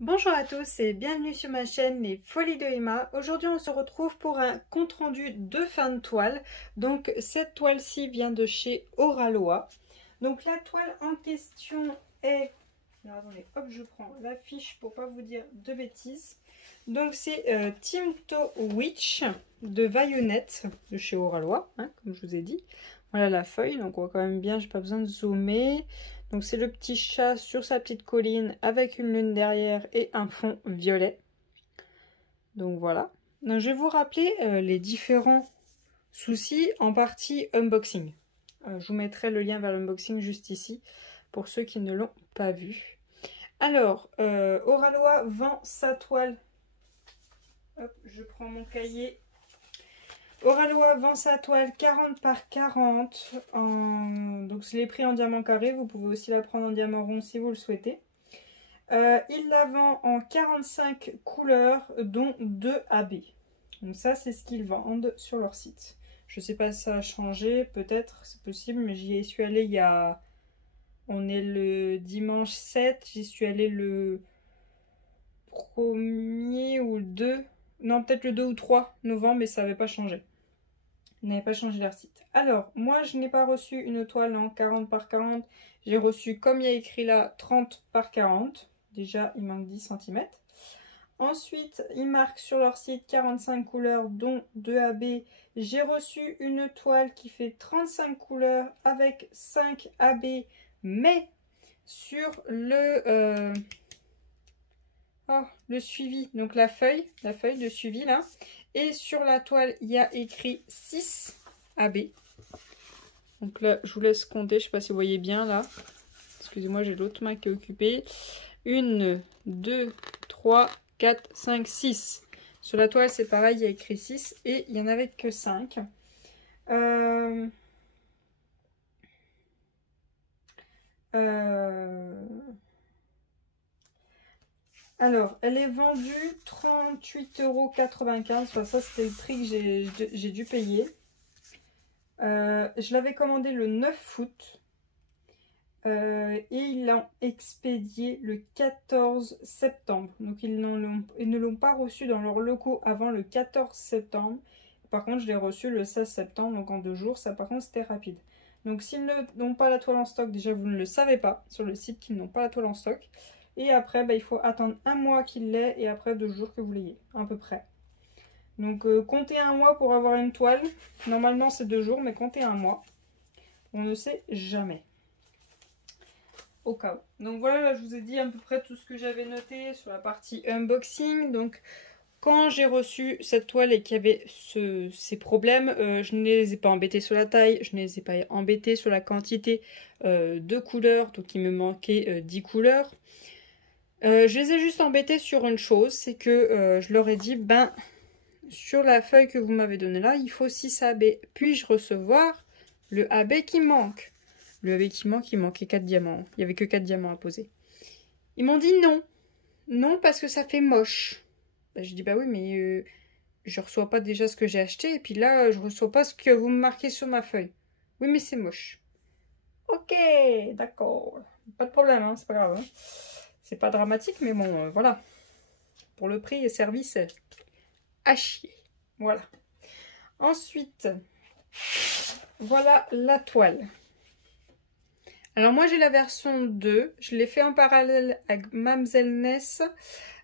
Bonjour à tous et bienvenue sur ma chaîne Les Folies de Emma. Aujourd'hui on se retrouve pour un compte rendu de fin de toile. Donc cette toile-ci vient de chez Oralois. Donc la toile en question est... Alors attendez, hop je prends la fiche pour pas vous dire de bêtises. Donc c'est Tinto Witch de Vayonnette de chez Oralois, hein, comme je vous ai dit. Voilà la feuille, donc on voit quand même bien, j'ai pas besoin de zoomer. Donc c'est le petit chat sur sa petite colline avec une lune derrière et un fond violet. Donc voilà. Donc, je vais vous rappeler les différents soucis en partie unboxing. Je vous mettrai le lien vers l'unboxing juste ici pour ceux qui ne l'ont pas vu. Alors, Oralois vend sa toile. Hop, je prends mon cahier. Oralois vend sa toile 40 par 40. Donc je l'ai pris en diamant carré. Vous pouvez aussi la prendre en diamant rond si vous le souhaitez. Il la vend en 45 couleurs, dont 2 AB. Donc ça, c'est ce qu'ils vendent sur leur site. Je sais pas si ça a changé, peut-être, c'est possible, mais j'y suis allée il y a... On est le dimanche 7, j'y suis allée le 1er ou le 2... Non, peut-être le 2 ou 3 novembre, mais ça n'avait pas changé. Ils n'avaient pas changé leur site. Alors, moi, je n'ai pas reçu une toile en 40 par 40. J'ai reçu, comme il y a écrit là, 30 par 40. Déjà, il manque 10 cm. Ensuite, ils marquent sur leur site 45 couleurs, dont 2 AB. J'ai reçu une toile qui fait 35 couleurs avec 5 AB. Mais sur le suivi, donc la feuille de suivi là. Et sur la toile, il y a écrit 6 AB. Donc là, je vous laisse compter, je ne sais pas si vous voyez bien là. Excusez-moi, j'ai l'autre main qui est occupée. 1, 2, 3, 4, 5, 6. Sur la toile, c'est pareil, il y a écrit 6 et il n'y en avait que 5. Alors, elle est vendue 38,95 €. Enfin, ça, c'était le prix que j'ai dû payer. Je l'avais commandé le 9 août. Et ils l'ont expédié le 14 septembre. Donc, ils ne l'ont pas reçu dans leurs locaux avant le 14 septembre. Par contre, je l'ai reçu le 16 septembre, donc en 2 jours. Ça, par contre, c'était rapide. Donc, s'ils n'ont pas la toile en stock, déjà, vous ne le savez pas sur le site qu'ils n'ont pas la toile en stock. Et après, bah, il faut attendre un mois qu'il l'ait et après 2 jours que vous l'ayez, à peu près. Donc, comptez un mois pour avoir une toile. Normalement, c'est 2 jours, mais comptez un mois. On ne sait jamais. Au cas où. Donc voilà, là, je vous ai dit à peu près tout ce que j'avais noté sur la partie unboxing. Donc, quand j'ai reçu cette toile et qu'il y avait ces problèmes, je ne les ai pas embêtés sur la taille, je ne les ai pas embêtés sur la quantité de couleurs. Donc, il me manquait 10 couleurs. Je les ai juste embêtés sur une chose, c'est que je leur ai dit, ben, sur la feuille que vous m'avez donnée là, il faut 6 AB. Puis-je recevoir le AB qui manque? Le AB qui manque, il manquait 4 diamants. Il n'y avait que 4 diamants à poser. Ils m'ont dit non. Non, parce que ça fait moche. Ben, je dis, bah oui, mais je reçois pas déjà ce que j'ai acheté. Et puis là, je reçois pas ce que vous me marquez sur ma feuille. Oui, mais c'est moche. Ok, d'accord. Pas de problème, hein, c'est pas grave. Hein. C'est pas dramatique, mais bon, voilà. Pour le prix et service, à chier. Voilà. Ensuite, voilà la toile. Alors moi j'ai la version 2, je l'ai fait en parallèle avec Mamzelle Ness,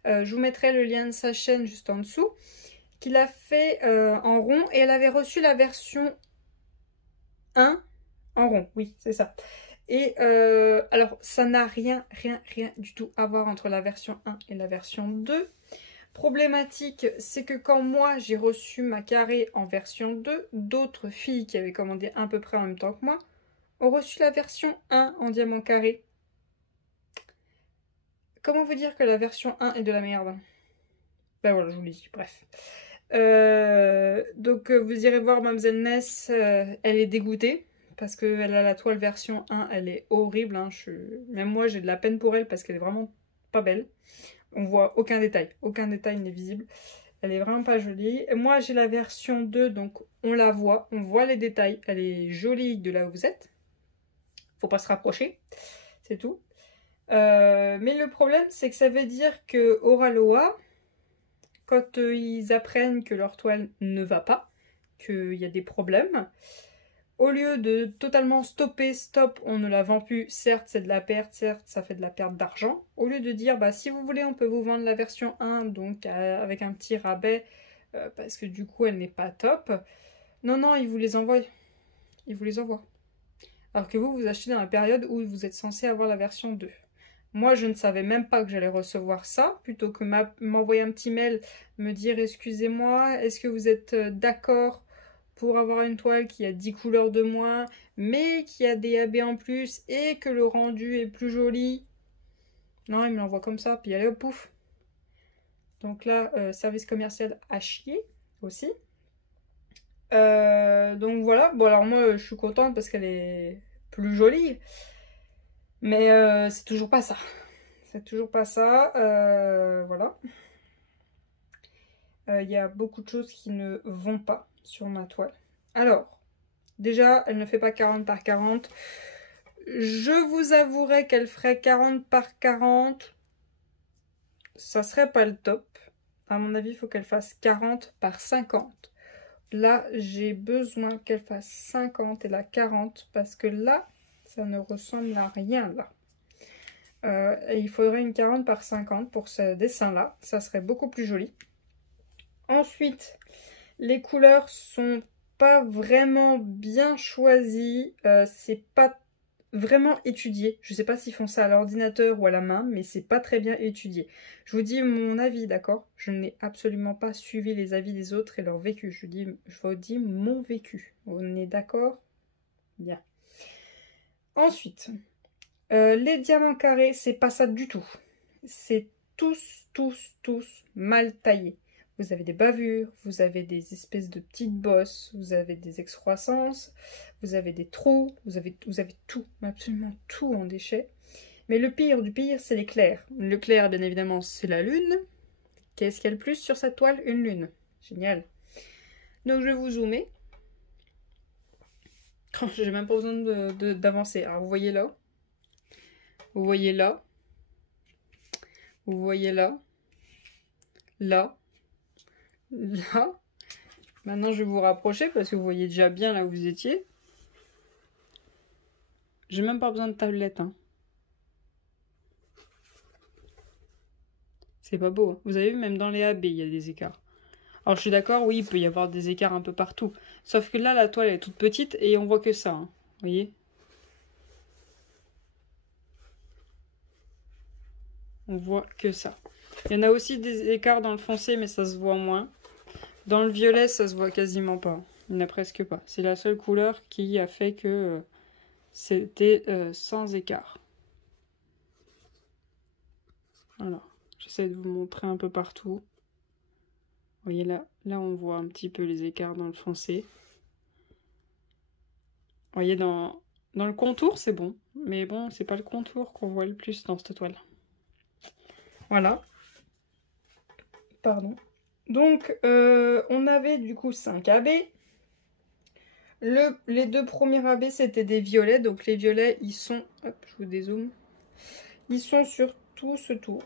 je vous mettrai le lien de sa chaîne juste en dessous, qui l'a fait en rond et elle avait reçu la version 1 en rond, oui c'est ça. Et alors ça n'a rien du tout à voir entre la version 1 et la version 2. Problématique, c'est que quand moi j'ai reçu ma carrée en version 2, d'autres filles qui avaient commandé à peu près en même temps que moi, ont reçu la version 1 en diamant carré. Comment vous dire que la version 1 est de la merde? Ben voilà, je vous l'ai dit, bref. Donc vous irez voir Mamzelle Ness, elle est dégoûtée. Parce qu'elle a la toile version 1, elle est horrible. Hein, même moi j'ai de la peine pour elle parce qu'elle est vraiment pas belle. On voit aucun détail n'est visible. Elle est vraiment pas jolie. Moi j'ai la version 2, donc on la voit, on voit les détails. Elle est jolie de là où vous êtes. Faut pas se rapprocher, c'est tout. Mais le problème, c'est que ça veut dire que Oraloa, quand ils apprennent que leur toile ne va pas, qu'il y a des problèmes, au lieu de totalement stopper, stop, on ne la vend plus, certes c'est de la perte, certes ça fait de la perte d'argent, au lieu de dire bah si vous voulez on peut vous vendre la version 1, donc avec un petit rabais, parce que du coup elle n'est pas top, non non ils vous les envoient, ils vous les envoient. Alors que vous achetez dans la période où vous êtes censé avoir la version 2. Moi, je ne savais même pas que j'allais recevoir ça, plutôt que m'envoyer un petit mail, me dire excusez-moi, est-ce que vous êtes d'accord pour avoir une toile qui a 10 couleurs de moins, mais qui a des AB en plus et que le rendu est plus joli. Non, il me l'envoie comme ça, puis allez hop, pouf. Donc là, service commercial à chier aussi. Donc voilà, bon alors moi je suis contente parce qu'elle est plus jolie. Mais c'est toujours pas ça. C'est toujours pas ça. Voilà. Il y a beaucoup de choses qui ne vont pas sur ma toile. Alors, déjà, elle ne fait pas 40 par 40. Je vous avouerai qu'elle ferait 40 par 40. Ça serait pas le top. À mon avis, il faut qu'elle fasse 40 par 50. Là, j'ai besoin qu'elle fasse 50 et la 40 parce que là, ça ne ressemble à rien là. Et il faudrait une 40 par 50 pour ce dessin-là. Ça serait beaucoup plus joli. Ensuite, les couleurs sont pas vraiment bien choisies. C'est pas vraiment étudié. Je sais pas s'ils font ça à l'ordinateur ou à la main, mais c'est pas très bien étudié. Je vous dis mon avis, d'accord? Je n'ai absolument pas suivi les avis des autres et leur vécu. Je vous dis mon vécu. On est d'accord? Bien. Ensuite, les diamants carrés, c'est pas ça du tout. C'est tous mal taillés. Vous avez des bavures, vous avez des espèces de petites bosses, vous avez des excroissances, vous avez des trous, vous avez tout, absolument tout en déchets. Mais le pire du pire, c'est l'éclair. Le clair, bien évidemment, c'est la lune. Qu'est-ce qu'il y a le plus sur cette toile? Une lune. Génial. Donc je vais vous zoomer. Oh, j'ai même pas besoin d'avancer. Alors vous voyez là. Vous voyez là. Vous voyez là. Là. Là. Maintenant, je vais vous rapprocher parce que vous voyez déjà bien là où vous étiez. J'ai même pas besoin de tablette. Hein. C'est pas beau. Hein. Vous avez vu, même dans les AB, il y a des écarts. Alors, je suis d'accord, oui, il peut y avoir des écarts un peu partout. Sauf que là, la toile est toute petite et on voit que ça. Hein. Vous voyez? On voit que ça. Il y en a aussi des écarts dans le foncé, mais ça se voit moins. Dans le violet, ça se voit quasiment pas. Il n'y en a presque pas. C'est la seule couleur qui a fait que c'était sans écart. Voilà. J'essaie de vous montrer un peu partout. Vous voyez là, on voit un petit peu les écarts dans le foncé. Vous voyez, dans le contour, c'est bon. Mais bon, c'est pas le contour qu'on voit le plus dans cette toile. Voilà. Pardon. Donc, on avait du coup 5 AB. Les deux premiers AB, c'était des violets. Donc, les violets, ils sont... Hop, je vous dézoome. Ils sont sur tout ce tour.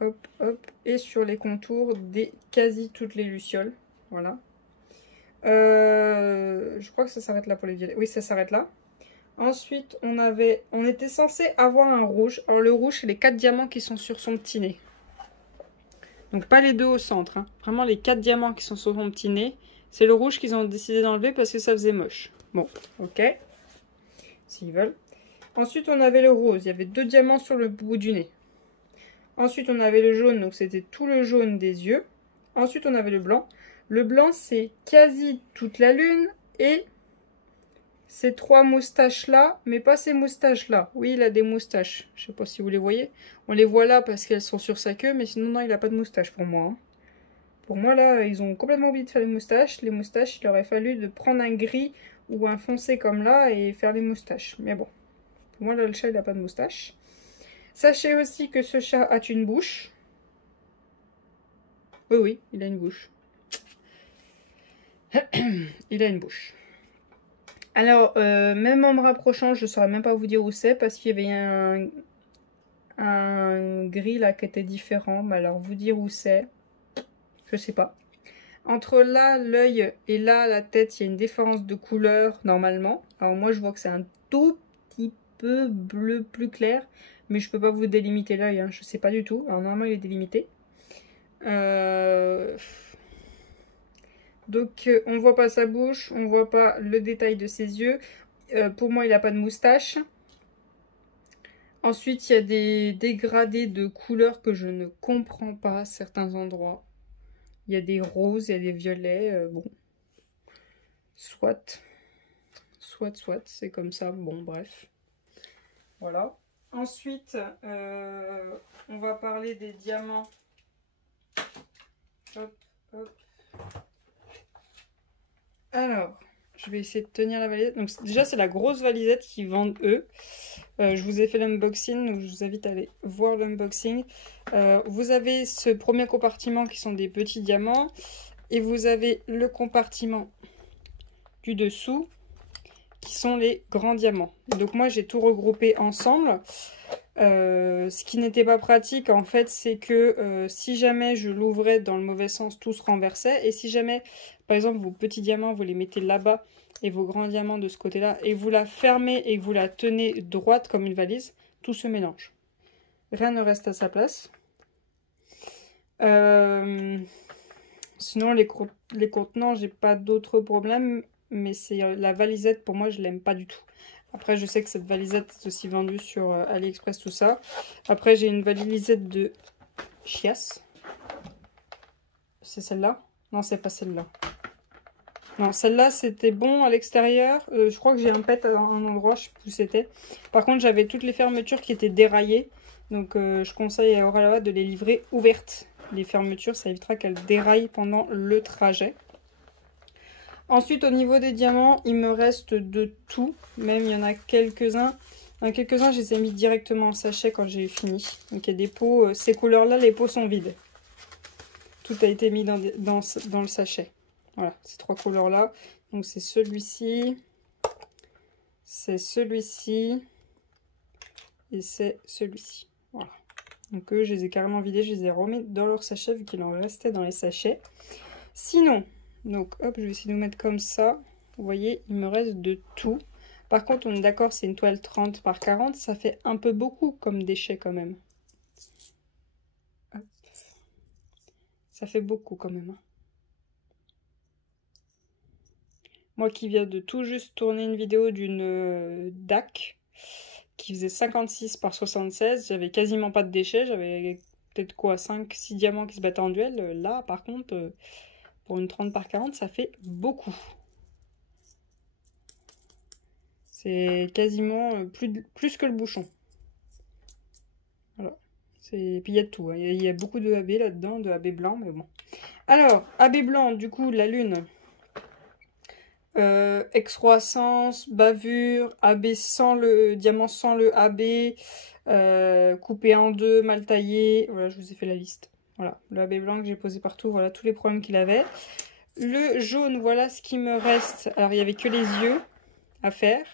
Hop, hop. Et sur les contours des quasi toutes les lucioles. Voilà. Je crois que ça s'arrête là pour les violets. Oui, ça s'arrête là. Ensuite, on était censé avoir un rouge. Alors, le rouge, c'est les 4 diamants qui sont sur son petit nez. Donc pas les deux au centre, hein. Vraiment les 4 diamants qui sont sur son petit nez. C'est le rouge qu'ils ont décidé d'enlever parce que ça faisait moche. Bon, ok. S'ils veulent. Ensuite on avait le rose, il y avait 2 diamants sur le bout du nez. Ensuite on avait le jaune, donc c'était tout le jaune des yeux. Ensuite on avait le blanc. Le blanc c'est quasi toute la lune et ces 3 moustaches là, mais pas ces moustaches là. Oui, il a des moustaches. Je sais pas si vous les voyez. On les voit là parce qu'elles sont sur sa queue, mais sinon non, il a pas de moustache pour moi. Hein. Pour moi là, ils ont complètement oublié de faire les moustaches. Les moustaches, il aurait fallu de prendre un gris ou un foncé comme là et faire les moustaches. Mais bon, pour moi là, le chat il a pas de moustache. Sachez aussi que ce chat a une bouche. Oui, oui, il a une bouche. Il a une bouche. Alors, même en me rapprochant, je ne saurais même pas vous dire où c'est parce qu'il y avait un gris là qui était différent. Mais alors, vous dire où c'est, je sais pas. Entre là, l'œil et là, la tête, il y a une différence de couleur normalement. Alors moi, je vois que c'est un tout petit peu bleu plus clair. Mais je peux pas vous délimiter l'œil, hein, je sais pas du tout. Alors normalement, il est délimité. Donc on voit pas sa bouche, on voit pas le détail de ses yeux. Pour moi, il a pas de moustache. Ensuite, il y a des dégradés de couleurs que je ne comprends pas à certains endroits. Il y a des roses, il y a des violets, bon. Soit, c'est comme ça, bon bref. Voilà. Ensuite, on va parler des diamants. Hop, hop. Alors, je vais essayer de tenir la valise. Donc déjà, c'est la grosse valisette qu'ils vendent eux. Je vous ai fait l'unboxing, donc je vous invite à aller voir l'unboxing. Vous avez ce premier compartiment qui sont des petits diamants. Et vous avez le compartiment du dessous qui sont les grands diamants. Donc moi, j'ai tout regroupé ensemble. Ce qui n'était pas pratique, en fait, c'est que si jamais je l'ouvrais dans le mauvais sens, tout se renversait. Et si jamais, par exemple, vos petits diamants, vous les mettez là-bas et vos grands diamants de ce côté-là, et vous la fermez et que vous la tenez droite comme une valise, tout se mélange. Rien ne reste à sa place. Sinon, les contenants, j'ai pas d'autres problèmes, mais c'est la valisette, pour moi, je l'aime pas du tout. Après, je sais que cette valisette est aussi vendue sur AliExpress, tout ça. Après, j'ai une valisette de Chiasse. C'est celle-là? Non, c'est pas celle-là. Non, celle-là, c'était bon à l'extérieur. Je crois que j'ai un pet à un endroit, je sais plus où c'était. Par contre, j'avais toutes les fermetures qui étaient déraillées. Donc, je conseille à Oralawa de les livrer ouvertes. Les fermetures, ça évitera qu'elles déraillent pendant le trajet. Ensuite, au niveau des diamants, il me reste de tout. Même, il y en a quelques-uns. Quelques-uns, je les ai mis directement en sachet quand j'ai fini. Donc, il y a des pots. Ces couleurs-là, les pots sont vides. Tout a été mis dans le sachet. Voilà, ces trois couleurs-là. Donc, c'est celui-ci. C'est celui-ci. Et c'est celui-ci. Voilà. Donc, eux, je les ai carrément vidés. Je les ai remis dans leur sachet vu qu'il en restait dans les sachets. Sinon... Donc hop, je vais essayer de vous mettre comme ça. Vous voyez, il me reste de tout. Par contre, on est d'accord, c'est une toile 30 par 40. Ça fait un peu beaucoup comme déchet quand même. Hop. Ça fait beaucoup quand même. Moi qui viens de tout juste tourner une vidéo d'une DAC qui faisait 56 par 76. J'avais quasiment pas de déchets. J'avais peut-être quoi, 5-6 diamants qui se battaient en duel. Là, par contre... Pour une 30 par 40, ça fait beaucoup. C'est quasiment plus que le bouchon. Voilà. Puis il y a de tout. Hein. Il y a beaucoup de AB là-dedans, de AB blanc, mais bon. Alors, AB blanc, du coup, la lune. Excroissance, bavure, AB sans le diamant sans le AB, coupé en deux, mal taillé. Voilà, je vous ai fait la liste. Voilà, le AB blanc que j'ai posé partout, voilà tous les problèmes qu'il avait. Le jaune, voilà ce qui me reste. Alors, il n'y avait que les yeux à faire.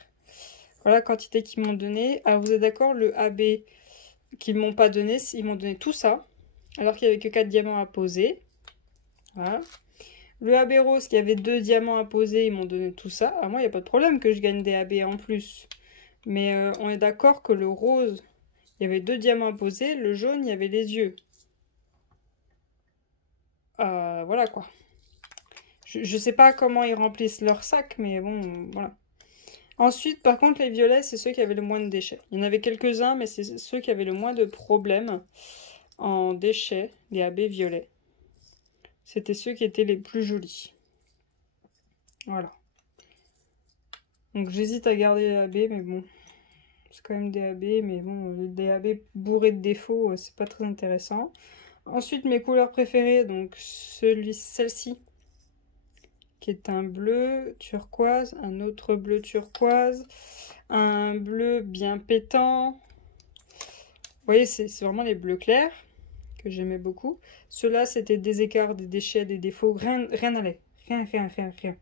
Voilà la quantité qu'ils m'ont donné. Alors, vous êtes d'accord, le AB qu'ils m'ont pas donné, ils m'ont donné tout ça. Alors qu'il n'y avait que 4 diamants à poser. Voilà. Le AB rose, qui avait 2 diamants à poser, ils m'ont donné tout ça. Alors, moi, il n'y a pas de problème que je gagne des AB en plus. Mais on est d'accord que le rose, il y avait 2 diamants à poser. Le jaune, il y avait les yeux. Voilà quoi. Je sais pas comment ils remplissent leur sac, mais bon, voilà. Ensuite, par contre, les violets, c'est ceux qui avaient le moins de déchets. Il y en avait quelques-uns, mais c'est ceux qui avaient le moins de problèmes en déchets, les AB violets. C'était ceux qui étaient les plus jolis. Voilà. Donc j'hésite à garder les AB, mais bon. C'est quand même des AB, mais bon, des AB bourrés de défauts, c'est pas très intéressant. Ensuite, mes couleurs préférées, donc celle-ci, qui est un bleu turquoise, un autre bleu turquoise, un bleu bien pétant. Vous voyez, c'est vraiment les bleus clairs que j'aimais beaucoup. Ceux-là, c'était des écarts, des déchets, des défauts, rien n'allait. Rien.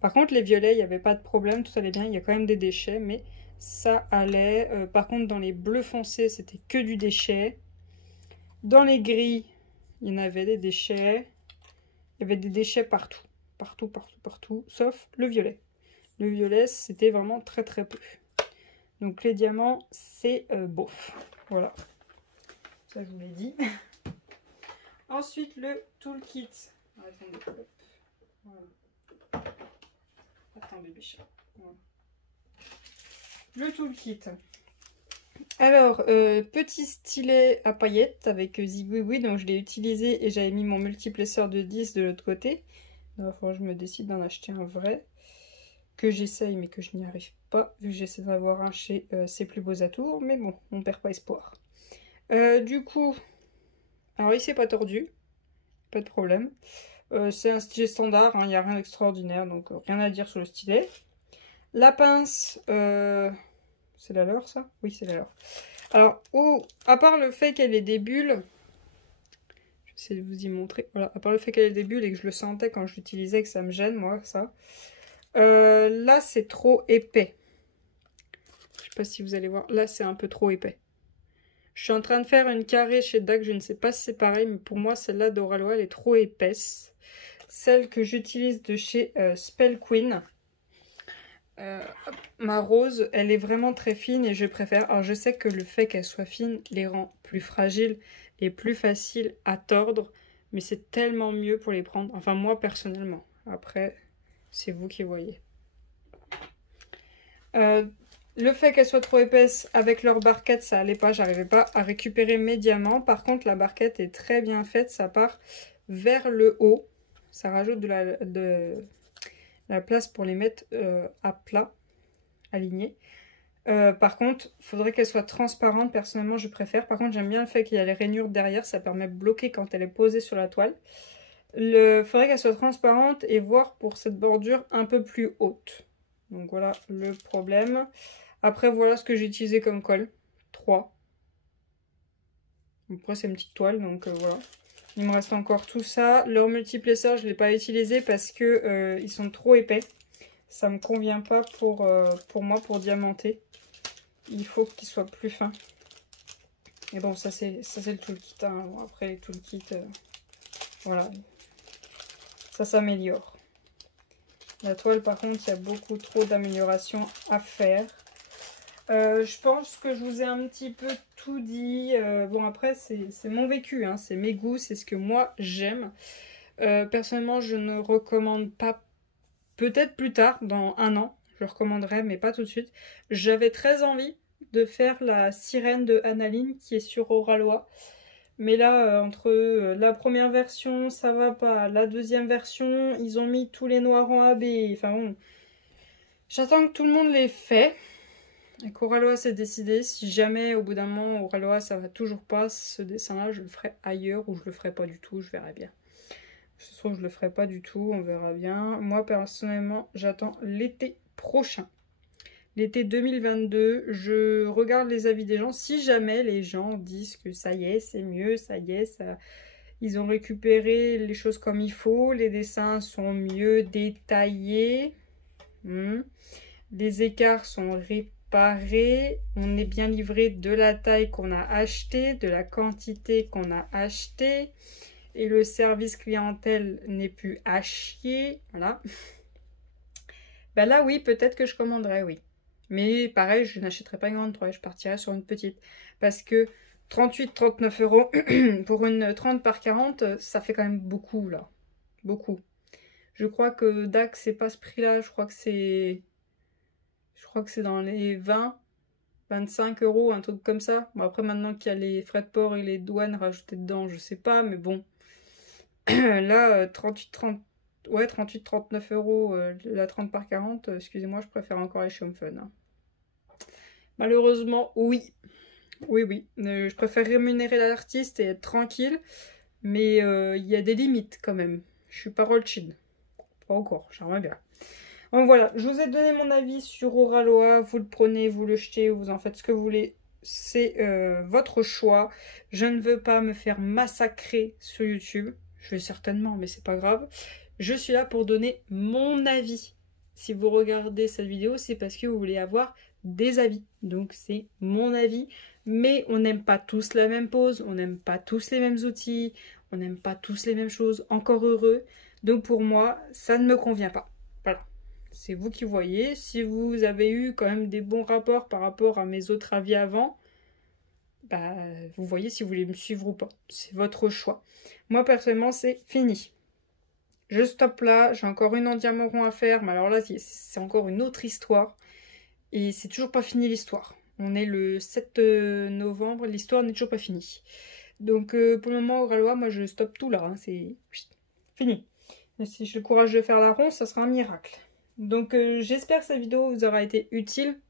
Par contre, les violets, il n'y avait pas de problème, tout allait bien. Il y a quand même des déchets, mais ça allait. Par contre, dans les bleus foncés, c'était que du déchet. Dans les gris, il y en avait des déchets. Il y avait des déchets partout. Partout, partout, partout, sauf le violet. Le violet, c'était vraiment très très peu. Donc les diamants, c'est bof. Voilà. Ça, je vous l'ai dit. Ensuite, le toolkit. Attendez, hop. Voilà. Attends, bébé chat. Voilà. Le toolkit. Alors, petit stylet à paillettes avec Zigouigoui, donc je l'ai utilisé et j'avais mis mon multiplesseur de 10 de l'autre côté. Il faut que je me décide d'en acheter un vrai, que j'essaye mais que je n'y arrive pas, vu que j'essaie d'en avoir un chez C'est Plus Beaux Atours, mais bon, on perd pas espoir. Du coup, alors il s'est pas tordu, pas de problème. C'est un stylet standard, il n'y a rien d'extraordinaire, donc rien à dire sur le stylet. La pince, c'est la leur ça? Oui, c'est la leur. Alors, à part le fait qu'elle ait des bulles, je vais essayer de vous y montrer. Voilà, à part le fait qu'elle ait des bulles et que je le sentais quand je l'utilisais, que ça me gêne, moi, ça. Là, c'est trop épais. Je sais pas si vous allez voir. Là, c'est un peu trop épais. Je suis en train de faire une carrée chez DAC. Je ne sais pas si c'est pareil, mais pour moi, celle-là d'Oralois, elle est trop épaisse. Celle que j'utilise de chez Spell Queen. Ma rose, elle est vraiment très fine et je préfère. Alors, je sais que le fait qu'elle soit fine les rend plus fragiles et plus faciles à tordre. Mais c'est tellement mieux pour les prendre. Enfin, moi, personnellement. Après, c'est vous qui voyez. Le fait qu'elle soit trop épaisse avec leur barquette, ça allait pas. J'arrivais pas à récupérer mes diamants. Par contre, la barquette est très bien faite. Ça part vers le haut. Ça rajoute de la place pour les mettre à plat, alignés. Par contre, il faudrait qu'elle soit transparente. Personnellement, je préfère. Par contre, j'aime bien le fait qu'il y a les rainures derrière. Ça permet de bloquer quand elle est posée sur la toile. Il faudrait qu'elle soit transparente et voir pour cette bordure un peu plus haute. Donc voilà le problème. Après, voilà ce que j'ai utilisé comme colle. 3. Après, c'est une petite toile, donc voilà. Il me reste encore tout ça. Leur multiplesseur, je ne l'ai pas utilisé parce que ils sont trop épais. Ça ne me convient pas pour moi, pour diamanter. Il faut qu'il soit plus fin. Et bon, ça c'est le toolkit. Hein. Bon, après, le toolkit, voilà. Ça s'améliore. La toile, par contre, il y a beaucoup trop d'améliorations à faire. Je pense que je vous ai un petit peu tout dit. Bon, après, c'est mon vécu, hein, c'est mes goûts, c'est ce que moi, j'aime. Personnellement, je ne recommande pas. Peut-être plus tard, dans 1 an, je recommanderais, mais pas tout de suite. J'avais très envie de faire la sirène de Annaline qui est sur Oralois. Mais là, entre la première version, ça va pas. La deuxième version, ils ont mis tous les noirs en AB. Enfin bon, j'attends que tout le monde les fait. Et qu'Oralois s'est décidé. Si jamais, au bout d'un moment, Oralois, ça va toujours pas, ce dessin-là, je le ferai ailleurs ou je le ferai pas du tout. Je verrai bien. Je trouve que je le ferai pas du tout. On verra bien. Moi, personnellement, j'attends l'été prochain. L'été 2022, je regarde les avis des gens. Si jamais les gens disent que ça y est, c'est mieux, ça y est, ça... ils ont récupéré les choses comme il faut, les dessins sont mieux détaillés, les écarts sont réparés, on est bien livré de la taille qu'on a achetée, de la quantité qu'on a achetée, et le service clientèle n'est plus à chier, voilà. Ben là, oui, peut-être que je commanderai, oui. Mais pareil, je n'achèterai pas une grande toile, je partirai sur une petite. Parce que 38-39 euros pour une 30 par 40, ça fait quand même beaucoup là. Beaucoup. Je crois que DAC, c'est pas ce prix-là. Je crois que c'est dans les 20, 25 euros, un truc comme ça. Bon, après, maintenant qu'il y a les frais de port et les douanes rajoutés dedans, je sais pas, mais bon. Là, 38-39 euros la 30 par 40, excusez-moi, je préfère encore les Chum Fun. Hein. Malheureusement, oui. Oui. Je préfère rémunérer l'artiste et être tranquille, mais il y a des limites quand même. Je suis pas Rothschild. Pas encore, j'aimerais bien. Donc voilà, je vous ai donné mon avis sur Oralois. Vous le prenez, vous le jetez, vous en faites ce que vous voulez. C'est votre choix. Je ne veux pas me faire massacrer sur YouTube. Je vais certainement, mais c'est pas grave. Je suis là pour donner mon avis. Si vous regardez cette vidéo, c'est parce que vous voulez avoir des avis. Donc c'est mon avis. Mais on n'aime pas tous la même pose, on n'aime pas tous les mêmes outils, on n'aime pas tous les mêmes choses, encore heureux. Donc pour moi, ça ne me convient pas. Voilà. C'est vous qui voyez. Si vous avez eu quand même des bons rapports par rapport à mes autres avis avant, bah, vous voyez si vous voulez me suivre ou pas. C'est votre choix. Moi, personnellement, c'est fini. Je stoppe là. J'ai encore une en diamant rond à faire. Mais alors là, c'est encore une autre histoire. Et c'est toujours pas fini l'histoire. On est le 7 novembre. L'histoire n'est toujours pas finie. Donc, pour le moment, au Ralois, moi, je stoppe tout là. Hein. C'est fini. Mais si j'ai le courage de faire la ronde, ça sera un miracle. Donc, j'espère que cette vidéo vous aura été utile.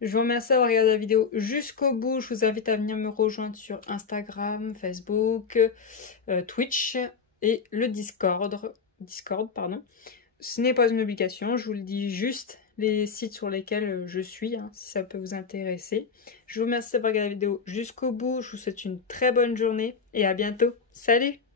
Je vous remercie d'avoir regardé la vidéo jusqu'au bout. Je vous invite à venir me rejoindre sur Instagram, Facebook, Twitch et le Discord. Pardon. Ce n'est pas une obligation, je vous le dis juste les sites sur lesquels je suis, hein, si ça peut vous intéresser. Je vous remercie d'avoir regardé la vidéo jusqu'au bout. Je vous souhaite une très bonne journée et à bientôt. Salut!